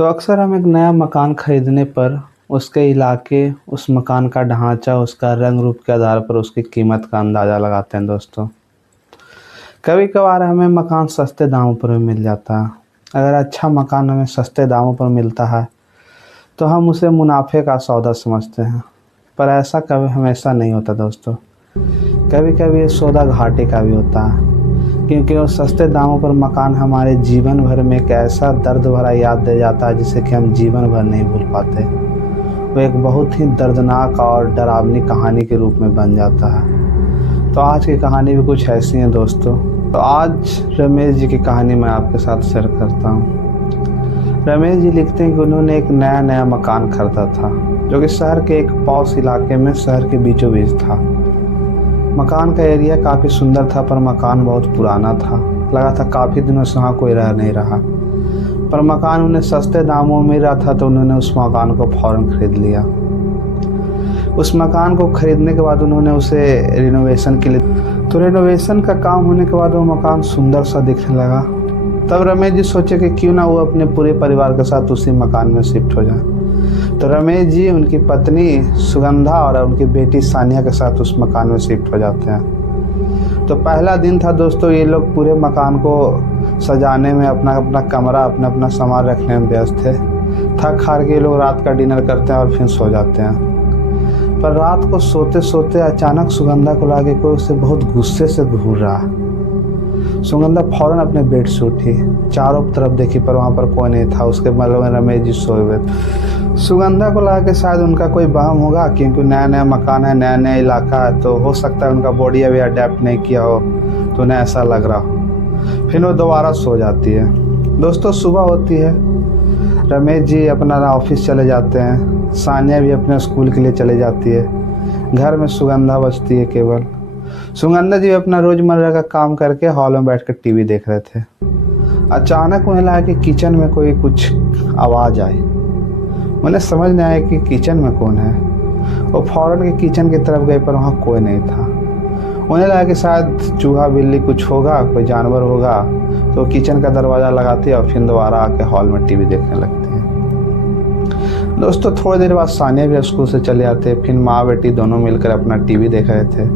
तो अक्सर हम एक नया मकान खरीदने पर उसके इलाके, उस मकान का ढाँचा, उसका रंग रूप के आधार पर उसकी कीमत का अंदाज़ा लगाते हैं दोस्तों। कभी-कभार हमें मकान सस्ते दामों पर भी मिल जाता है। अगर अच्छा मकान हमें सस्ते दामों पर मिलता है, तो हम उसे मुनाफ़े का सौदा समझते हैं। पर ऐसा कभी हमेशा नहीं होता दोस्तों। कभी-कभी ये सौदा घाटे का भी होता है, क्योंकि वो सस्ते दामों पर मकान हमारे जीवन भर में एक ऐसा दर्द भरा याद दे जाता है जिसे कि हम जीवन भर नहीं भूल पाते। वो एक बहुत ही दर्दनाक और डरावनी कहानी के रूप में बन जाता है। तो आज की कहानी भी कुछ ऐसी है दोस्तों। तो आज रमेश जी की कहानी मैं आपके साथ शेयर करता हूँ। रमेश जी लिखते हैं कि उन्होंने एक नया मकान खरीदा था, जो कि शहर के एक पॉश इलाके में शहर के बीचों बीच था। मकान का एरिया काफ़ी सुंदर था, पर मकान बहुत पुराना था। लगा था काफ़ी दिनों से वहाँ कोई रह नहीं रहा। पर मकान उन्हें सस्ते दामों में मिल रहा था, तो उन्होंने उस मकान को फ़ौरन खरीद लिया। उस मकान को खरीदने के बाद उन्होंने उसे रिनोवेशन के लिए, तो रिनोवेशन का काम होने के बाद वो मकान सुंदर सा दिखने लगा। तब रमेश जी सोचे कि क्यों ना वो अपने पूरे परिवार के साथ उसी मकान में शिफ्ट हो जाए। तो रमेश जी, उनकी पत्नी सुगंधा और उनकी बेटी सानिया के साथ उस मकान में शिफ्ट हो जाते हैं। तो पहला दिन था दोस्तों। ये लोग पूरे मकान को सजाने में, अपना अपना कमरा, अपना अपना सामान रखने में व्यस्त थे। थक हार के ये लोग रात का डिनर करते हैं और फिर सो जाते हैं। पर रात को सोते सोते अचानक सुगंधा को लगा कि कोई उसे बहुत गुस्से से घूर रहा है। सुगंधा फौरन अपने बेड से उठी, चारों तरफ देखी, पर वहाँ पर कोई नहीं था। उसके बगल में रमेश जी सोए हुए थे। सुगंधा को लगा कि शायद उनका कोई वहम होगा, क्योंकि नया मकान है, नया इलाका है, तो हो सकता है उनका बॉडी अभी अडेप्ट नहीं किया हो, तो उन्हें ऐसा लग रहा हो। फिर वो दोबारा सो जाती है। दोस्तों, सुबह होती है। रमेश जी अपना ऑफिस चले जाते हैं। सानिया भी अपने स्कूल के लिए चले जाती है। घर में सुगंधा बचती है केवल। सुगंधा जी अपना रोजमर्रा का काम करके हॉल में बैठकर टीवी देख रहे थे। अचानक उन्हें लगा कि किचन में कोई कुछ आवाज़ आई। उन्हें समझ नहीं आया कि किचन में कौन है। वो फौरन के किचन की तरफ गए, पर वहाँ कोई नहीं था। उन्हें लगा कि शायद चूहा बिल्ली कुछ होगा, कोई जानवर होगा। तो किचन का दरवाज़ा लगाती है और फिर दोबारा आके हॉल में टीवी देखने लगती है। दोस्तों, थोड़ी देर बाद सानिया भी स्कूल से चले आते हैं। फिर माँ बेटी दोनों मिलकर अपना टीवी देख रहे थे।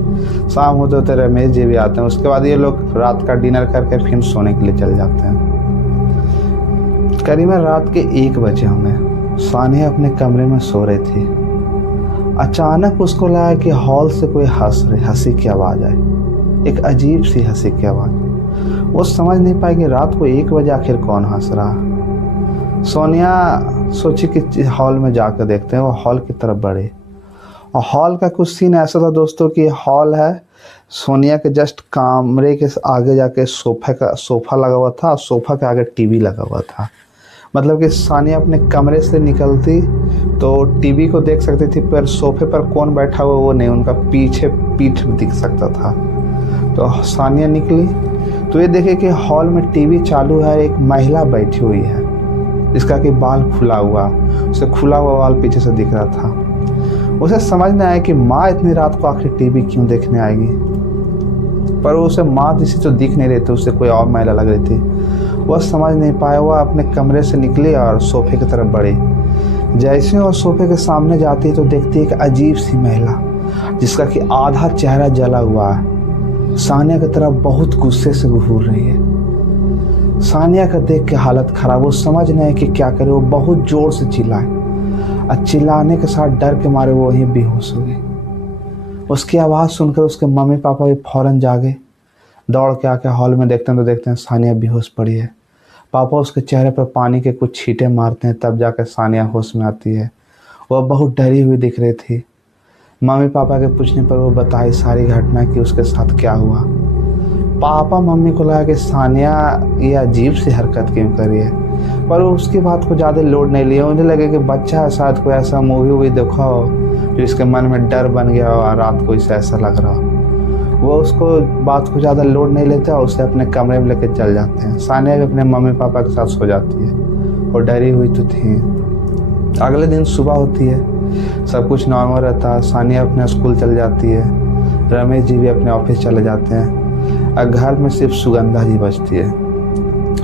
शाम होते होते रमेश जी भी आते हैं। उसके बाद ये लोग रात का डिनर करके फिर सोने के लिए चले जाते हैं। करीबन रात के 1 बजे होंगे। सानिया अपने कमरे में सो रही थी। अचानक उसको लगा कि हॉल से कोई हंसी की आवाज़ आई। एक अजीब सी हंसी की आवाज़। वो समझ नहीं पाई कि रात को 1 बजे आखिर कौन हंस रहा। सोनिया सोची कि हॉल में जाकर देखते हैं। वो हॉल की तरफ बढ़े और हॉल का कुछ सीन ऐसा था दोस्तों कि हॉल है, सोनिया के जस्ट कमरे के आगे जाके सोफ़ा लगा हुआ था। सोफ़ा के आगे टीवी लगा हुआ था। मतलब कि सानिया अपने कमरे से निकलती तो टीवी को देख सकती थी, पर सोफे पर कौन बैठा हुआ वो नहीं, उनका पीठ दिख सकता था। तो सानिया निकली तो ये देखे कि हॉल में टीवी चालू है। एक महिला बैठी हुई है, जिसका कि बाल खुला हुआ, उसे खुला हुआ बाल पीछे से दिख रहा था। उसे समझ नहीं आया कि माँ इतनी रात को आखिर टीवी क्यों देखने आएगी। पर उसे माँ जैसी तो दिख नहीं रही थी, उसे कोई और महिला लग रही थी। वह समझ नहीं पाया। वह अपने कमरे से निकली और सोफे की तरफ बढ़ी। जैसे वो सोफे के सामने जाती है तो देखती है एक अजीब सी महिला, जिसका कि आधा चेहरा जला हुआ है। सानिया की तरफ बहुत गुस्से से घूर रही है। सानिया का देख के हालत खराब। वो समझ नहीं कि क्या करे। वो बहुत जोर से चिल्लाए और चिल्लाने के साथ डर के मारे वो वहीं बेहोश हो गई। उसकी आवाज़ सुनकर उसके मम्मी पापा भी फौरन जागे। दौड़ के आके हॉल में देखते हैं तो देखते हैं सानिया बेहोश पड़ी है। पापा उसके चेहरे पर पानी के कुछ छींटे मारते हैं, तब जाकर सानिया होश में आती है। वह बहुत डरी हुई दिख रही थी। मम्मी पापा के पूछने पर वो बताई सारी घटना कि उसके साथ क्या हुआ। पापा मम्मी को लगा कि सानिया ये अजीब सी हरकत क्यों करी है, पर उसकी बात को ज़्यादा लोड नहीं लिया। मुझे लगे कि बच्चा है, शायद कोई ऐसा मूवी देखा हो जो इसके मन में डर बन गया हो और रात को इसे ऐसा लग रहा हो। वो उसको बात को ज़्यादा लोड नहीं लेते और उसे अपने कमरे में लेकर चल जाते हैं। सानिया भी अपने मम्मी पापा के साथ सो जाती है। वो डरी हुई तो थी। अगले दिन सुबह होती है, सब कुछ नॉर्मल रहता है। सानिया अपने स्कूल चल जाती है। रमेश जी भी अपने ऑफिस चले जाते हैं और घर में सिर्फ सुगंधा जी बचती है।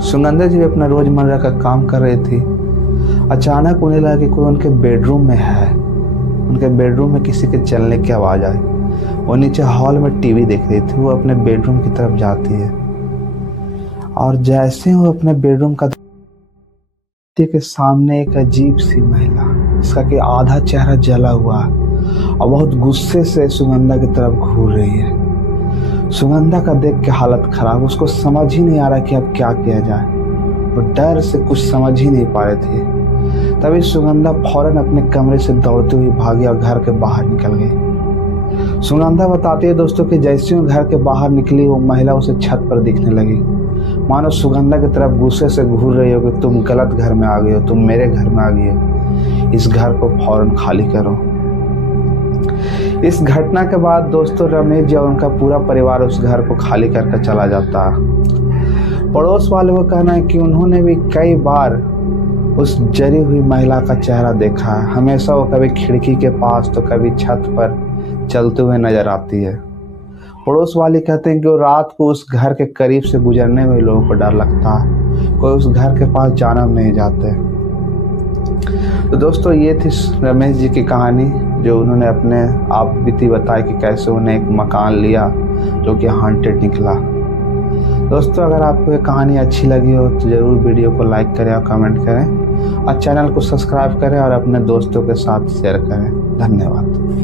सुगंधा जी भी अपना रोजमर्रा का काम कर रही थी। अचानक उन्हें लगा कि कोई उनके बेडरूम में है। उनके बेडरूम में किसी के चलने की आवाज़ आई। वो नीचे हॉल में टीवी देख रही थी। वो अपने बेडरूम की तरफ जाती है और जैसे वो अपने बेडरूम का के सामने एक अजीब सी महिला, जिसका कि आधा चेहरा जला हुआ और बहुत गुस्से से सुगंधा की तरफ घूर रही है। सुगंधा का देख के हालत खराब, उसको समझ ही नहीं आ रहा कि अब क्या किया जाए। वो डर से कुछ समझ ही नहीं पा रहे थे। तभी सुगंधा फौरन अपने कमरे से दौड़ती हुई भागी और घर के बाहर निकल गई। सुगंधा बताती है दोस्तों कि जैसे ही घर के बाहर निकली, वो महिला उसे छत पर दिखने लगी, मानो सुगंधा की तरफ गुस्से से घूर रही हो कि तुम गलत घर में आ गई हो, तुम मेरे घर में आ गई हो, इस घर को फौरन खाली करो। इस घटना के बाद दोस्तों रमेश जी और उनका पूरा परिवार उस घर को खाली करके चला जाता। पड़ोस वालों का कहना है कि उन्होंने भी कई बार उस जरी हुई महिला का चेहरा देखा है। हमेशा वो कभी खिड़की के पास तो कभी छत पर चलते हुए नजर आती है। पड़ोस वाले कहते हैं कि वो रात को उस घर के करीब से गुजरने में लोगों को डर लगता है, कोई उस घर के पास जाना नहीं चाहते। तो दोस्तों ये थी रमेश जी की कहानी, जो उन्होंने अपने आप बीती बताई कि कैसे उन्हें एक मकान लिया जो कि हॉन्टेड निकला। दोस्तों अगर आपको ये कहानी अच्छी लगी हो तो ज़रूर वीडियो को लाइक करें और कमेंट करें और चैनल को सब्सक्राइब करें और अपने दोस्तों के साथ शेयर करें। धन्यवाद।